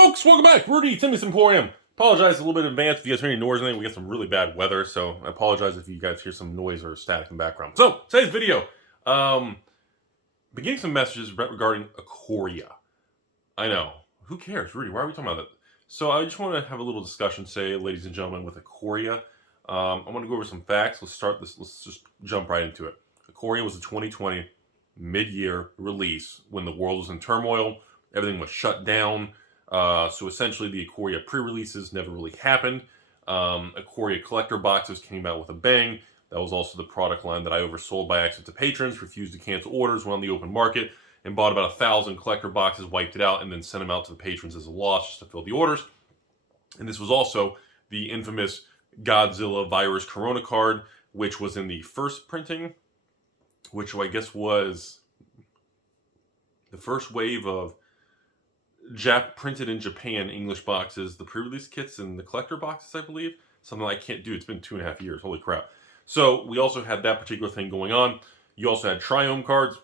Folks, welcome back. Rudy, Timmy's Emporium. Apologize a little bit in advance if you guys hear any noise or anything. We get some really bad weather, so I apologize if you guys hear some noise or static in the background. So, today's video, beginning some messages regarding Ikoria. I know. Who cares? Rudy, why are we talking about that? So, I just want to have a little discussion, ladies and gentlemen, with Ikoria. I want to go over some facts. Let's start this. Let's just jump right into it. Ikoria was a 2020 mid-year release when the world was in turmoil. Everything was shut down. So essentially the Ikoria pre-releases never really happened. Ikoria collector boxes came out with a bang. That was also the product line that I oversold by accident to patrons, refused to cancel orders, went on the open market, and bought about 1,000 collector boxes, wiped it out, and then sent them out to the patrons as a loss just to fill the orders. And this was also the infamous Godzilla virus Corona card, which was in the first printing, which I guess was the first wave of printed in Japan English boxes, the pre-release kits and the collector boxes, I believe. Something I can't do. It's been 2.5 years. Holy crap. So we also had that particular thing going on. You also had Triome cards.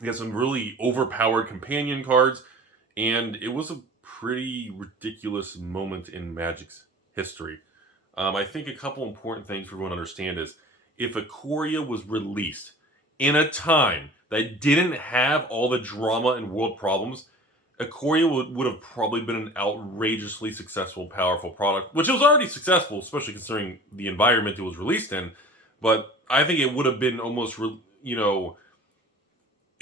You had some really overpowered companion cards. And it was a pretty ridiculous moment in Magic's history. I think a couple important things for everyone to understand is if Ikoria was released in a time that didn't have all the drama and world problems, Ikoria would have probably been an outrageously successful, powerful product, which it was already successful, especially considering the environment it was released in. But I think it would have been almost,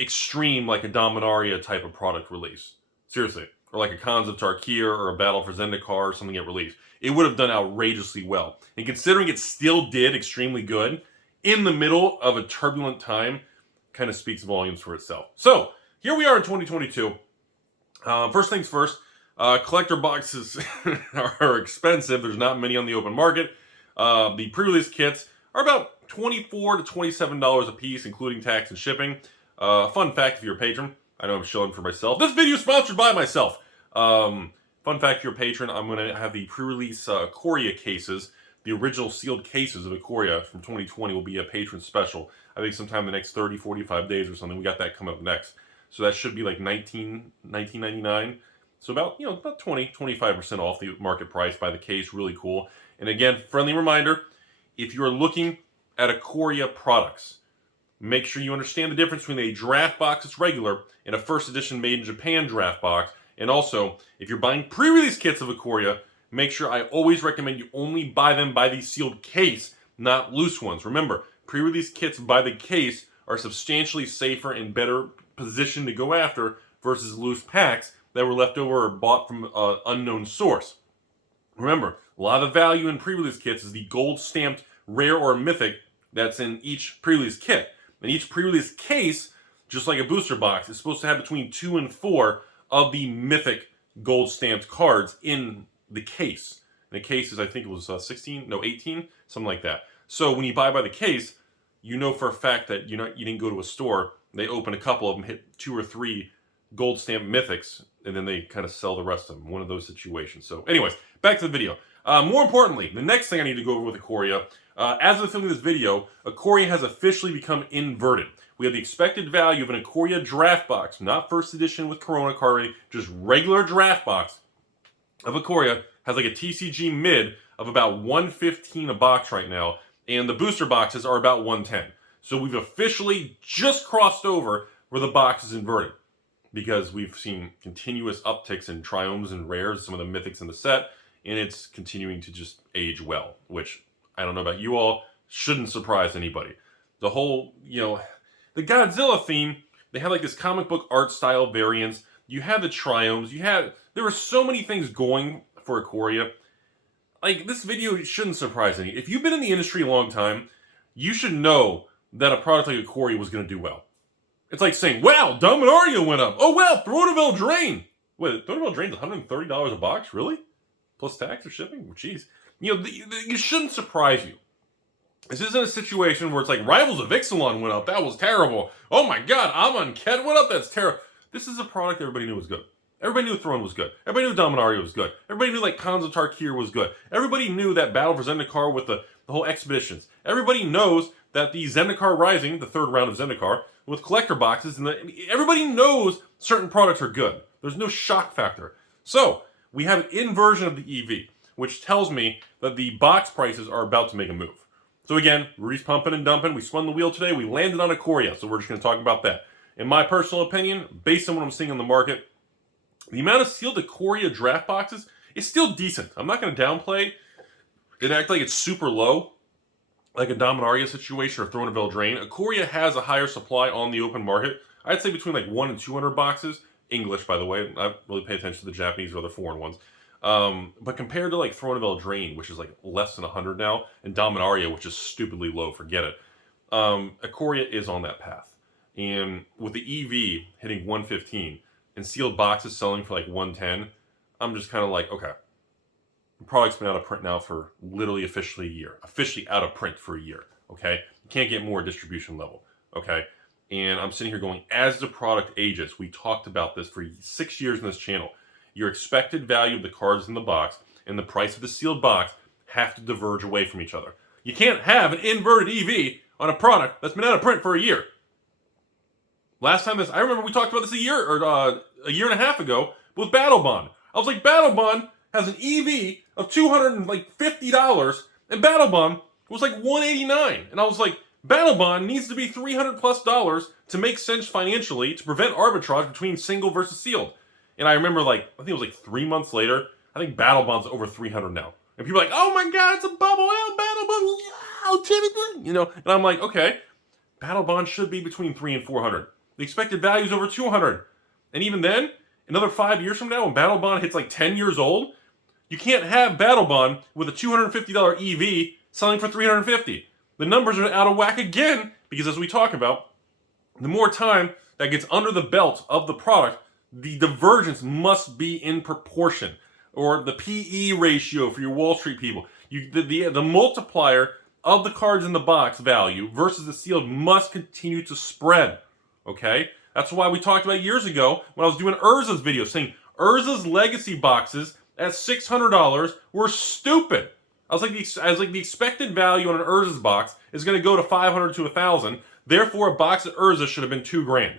extreme, like a Dominaria type of product release. Seriously. Or like a Khans of Tarkir or a Battle for Zendikar or something get released. It would have done outrageously well. And considering it still did extremely good in the middle of a turbulent time, kind of speaks volumes for itself. So, here we are in 2022. First things first, collector boxes are expensive. There's not many on the open market. The pre-release kits are about $24 to $27 a piece, including tax and shipping. Fun fact if you're a patron, I know I'm showing for myself. This video is sponsored by myself. Fun fact if you're a patron, I'm going to have the pre-release Ikoria cases. The original sealed cases of Ikoria from 2020 will be a patron special. I think sometime in the next 30, 45 days or something. We got that coming up next. So that should be like $19.99. So about 20-25% off the market price by the case. Really cool. And again, friendly reminder, if you're looking at Ikoria products, make sure you understand the difference between a draft box that's regular and a first edition made in Japan draft box. And also, if you're buying pre-release kits of Ikoria, make sure I always recommend you only buy them by the sealed case, not loose ones. Remember, pre-release kits by the case are substantially safer and better position to go after versus loose packs that were left over or bought from an unknown source. Remember, a lot of the value in pre-release kits is the gold stamped rare or mythic that's in each pre-release kit. And each pre-release case, just like a booster box, is supposed to have between 2 and 4 of the mythic gold stamped cards in the case. And the case is, I think it was 18, something like that. So when you buy by the case, you know for a fact that you didn't go to a store. They open a couple of them, hit 2 or 3 gold stamp mythics, and then they kind of sell the rest of them. One of those situations. So anyways, back to the video. More importantly, the next thing I need to go over with Ikoria, as of filming this video, Ikoria has officially become inverted. We have the expected value of an Ikoria draft box, not first edition with Corona card, just regular draft box of Ikoria, has like a TCG mid of about 115 a box right now, and the booster boxes are about 110. So we've officially just crossed over where the box is inverted because we've seen continuous upticks in triomes and rares, some of the mythics in the set, and it's continuing to just age well, which I don't know about you all, shouldn't surprise anybody. The whole, the Godzilla theme, they had like this comic book art style variants. You had the triomes, there were so many things going for Ikoria. Like, this video shouldn't surprise any. If you've been in the industry a long time, you should know that a product like Ikoria was going to do well. It's like saying, wow, Dominaria went up. Oh, wow, Throne of Eldraine. Wait, Throne of Eldraine's $130 a box? Really? Plus tax or shipping? Jeez. You shouldn't surprise you. This isn't a situation where it's like, Rivals of Ixalan went up. That was terrible. Oh my god, Amonkhet went up. That's terrible. This is a product everybody knew was good. Everybody knew Throne was good. Everybody knew Dominaria was good. Everybody knew like Khans of Tarkir was good. Everybody knew that Battle for Zendikar with the whole expeditions. Everybody knows that the Zendikar Rising, the third round of Zendikar, with collector boxes, and everybody knows certain products are good. There's no shock factor. So we have an inversion of the EV, which tells me that the box prices are about to make a move. So again, Rudy's pumping and dumping. We spun the wheel today. We landed on Ikoria, so we're just going to talk about that. In my personal opinion, based on what I'm seeing in the market, the amount of sealed Ikoria draft boxes is still decent. I'm not going to downplay and act like it's super low, like a Dominaria situation or throwing a Blvd. Ikoria has a higher supply on the open market. I'd say between like 1 and 200 boxes. English, by the way. I don't really pay attention to the Japanese or other foreign ones. But compared to like throwing a Blvd, which is like less than 100 now, and Dominaria, which is stupidly low, forget it. Ikoria is on that path. And with the EV hitting 115 and sealed boxes selling for like 110, I'm just kind of like, okay, the product's been out of print now for literally officially a year. Officially out of print for a year, okay? You can't get more distribution level, okay? And I'm sitting here going, as the product ages, we talked about this for 6 years in this channel, your expected value of the cards in the box and the price of the sealed box have to diverge away from each other. You can't have an inverted EV on a product that's been out of print for a year. Last time I remember we talked about this a year and a half ago with Battle Bond. I was like, Battle Bond has an EV of $250 and Battle Bond was like $189. And I was like, Battle Bond needs to be $300+ to make sense financially to prevent arbitrage between single versus sealed. And I remember I think it was like 3 months later, I think Battle Bond's over 300 now. And people are like, oh my God, it's a bubble, Battle Bond, oh, typically, and I'm like, okay, Battle Bond should be between 300 and 400. The expected value is over 200. And even then, another 5 years from now, when Battle Bond hits like 10 years old, you can't have Battle Bond with a $250 EV selling for $350. The numbers are out of whack again, because as we talk about, the more time that gets under the belt of the product, the divergence must be in proportion. Or the PE ratio for your Wall Street people. The multiplier of the cards in the box value versus the sealed must continue to spread. Okay? That's why we talked about years ago when I was doing Urza's video, saying Urza's legacy boxes at $600 were stupid. I was like, the expected value on an Urza's box is going to go to $500 to $1,000. Therefore, a box at Urza should have been $2,000.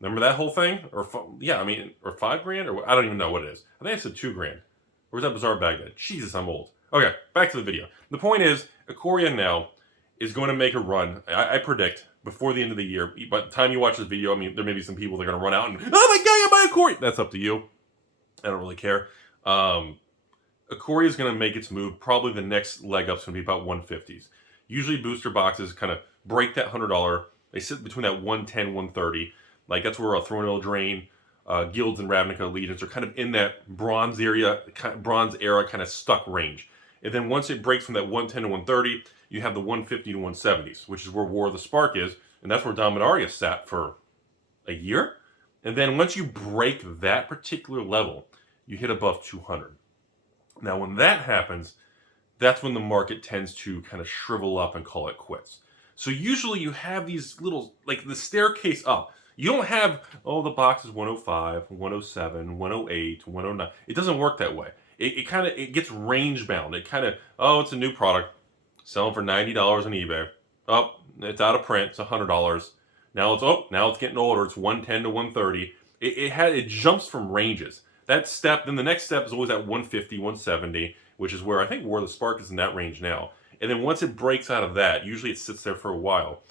Remember that whole thing? Or $5,000? Or I don't even know what it is. I think I said $2,000. Or was that Bizarre Baghdad? Jesus, I'm old. Okay, back to the video. The point is, Ikoria now is going to make a run. I predict before the end of the year. By the time you watch this video, there may be some people that are going to run out and, oh my God, I buy Ikoria. That's up to you. I don't really care. Ikoria is going to make its move. Probably the next leg up is going to be about 150s. Usually booster boxes kind of break that $100. They sit between that 110, 130. Like that's where Throne Drain, Guilds and Ravnica Allegiance are kind of in that bronze era kind of stuck range. And then once it breaks from that 110 to 130, you have the 150 to 170s, which is where War of the Spark is. And that's where Dominaria sat for a year. And then once you break that particular level, you hit above 200. Now, when that happens, that's when the market tends to kind of shrivel up and call it quits. So usually you have these little, like the staircase up. You don't have, the box is 105, 107, 108, 109. It doesn't work that way. It gets range bound. It kind of, it's a new product. Selling for $90 on eBay. It's out of print. It's $100. Now it's getting older. It's 110 to 130. It jumps from ranges. That step, then the next step is always at 150, 170, which is where I think War of the Spark is in that range now. And then once it breaks out of that, usually it sits there for a while.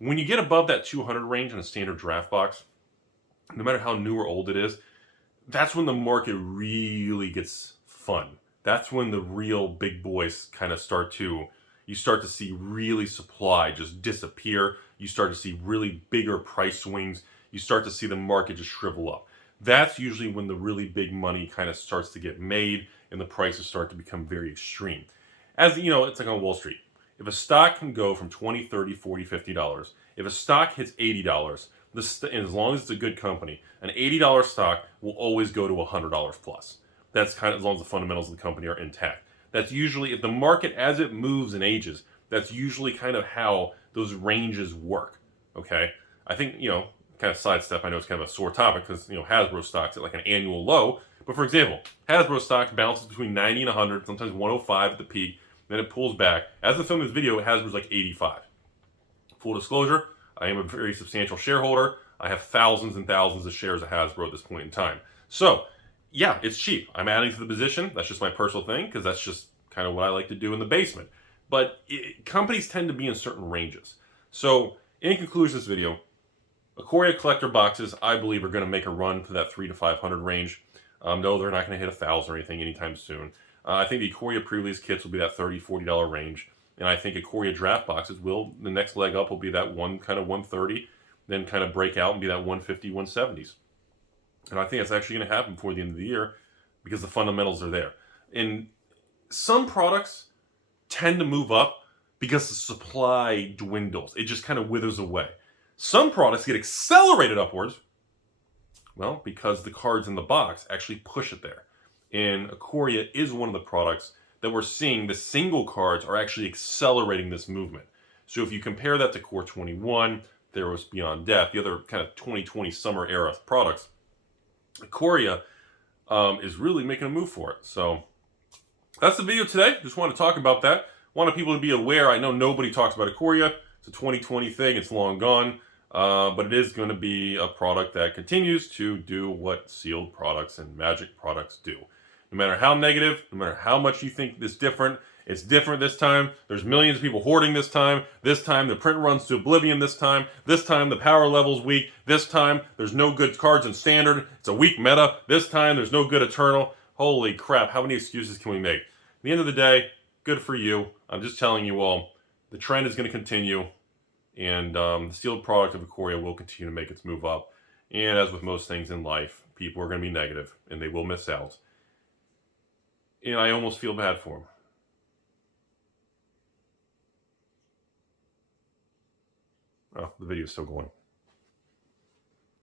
When you get above that 200 range in a standard draft box, no matter how new or old it is, that's when the market really gets fun. That's when the real big boys kind of you start to see really supply just disappear. You start to see really bigger price swings. You start to see the market just shrivel up. That's usually when the really big money kind of starts to get made and the prices start to become very extreme. As you know, it's like on Wall Street. If a stock can go from $20, $30, $40, $50, if a stock hits $80, and as long as it's a good company, an $80 stock will always go to $100 plus. That's kind of as long as the fundamentals of the company are intact. That's usually, if the market as it moves and ages, that's usually kind of how those ranges work. Okay? I think, kind of sidestep, I know it's kind of a sore topic because, Hasbro stock's at like an annual low. But for example, Hasbro stock bounces between 90 and 100, sometimes 105 at the peak. Then it pulls back. As I film this video, Hasbro's like 85. Full disclosure, I am a very substantial shareholder. I have thousands and thousands of shares of Hasbro at this point in time. So, yeah, it's cheap. I'm adding to the position. That's just my personal thing because that's just kind of what I like to do in the basement. But companies tend to be in certain ranges. So in conclusion of this video, Ikoria collector boxes, I believe, are going to make a run for that 300 to 500 range. No, they're not going to hit 1,000 or anything anytime soon. I think the Ikoria pre-release kits will be that $30, $40 range. And I think Ikoria draft boxes will, the next leg up will be that kind of 130, then kind of break out and be that 150, 170s. And I think that's actually going to happen before the end of the year because the fundamentals are there. And some products tend to move up because the supply dwindles. It just kind of withers away. Some products get accelerated upwards, well, because the cards in the box actually push it there. And Ikoria is one of the products that we're seeing the single cards are actually accelerating this movement. So if you compare that to Core 21, Theros Beyond Death, the other kind of 2020 summer era products, Ikoria is really making a move for it. So that's the video today. Just want to talk about that. Wanted people to be aware. I know nobody talks about Ikoria. It's a 2020 thing. It's long gone. But it is going to be a product that continues to do what sealed products and magic products do. No matter how negative, no matter how much you think it's different this time. There's millions of people hoarding this time. This time the print runs to oblivion this time. This time the power level's weak. This time there's no good cards in standard. It's a weak meta. This time there's no good eternal. Holy crap, how many excuses can we make? At the end of the day, good for you. I'm just telling you all, the trend is going to continue. And the sealed product of Ikoria will continue to make its move up. And as with most things in life, people are going to be negative, and they will miss out. And I almost feel bad for them. Oh, the video's still going.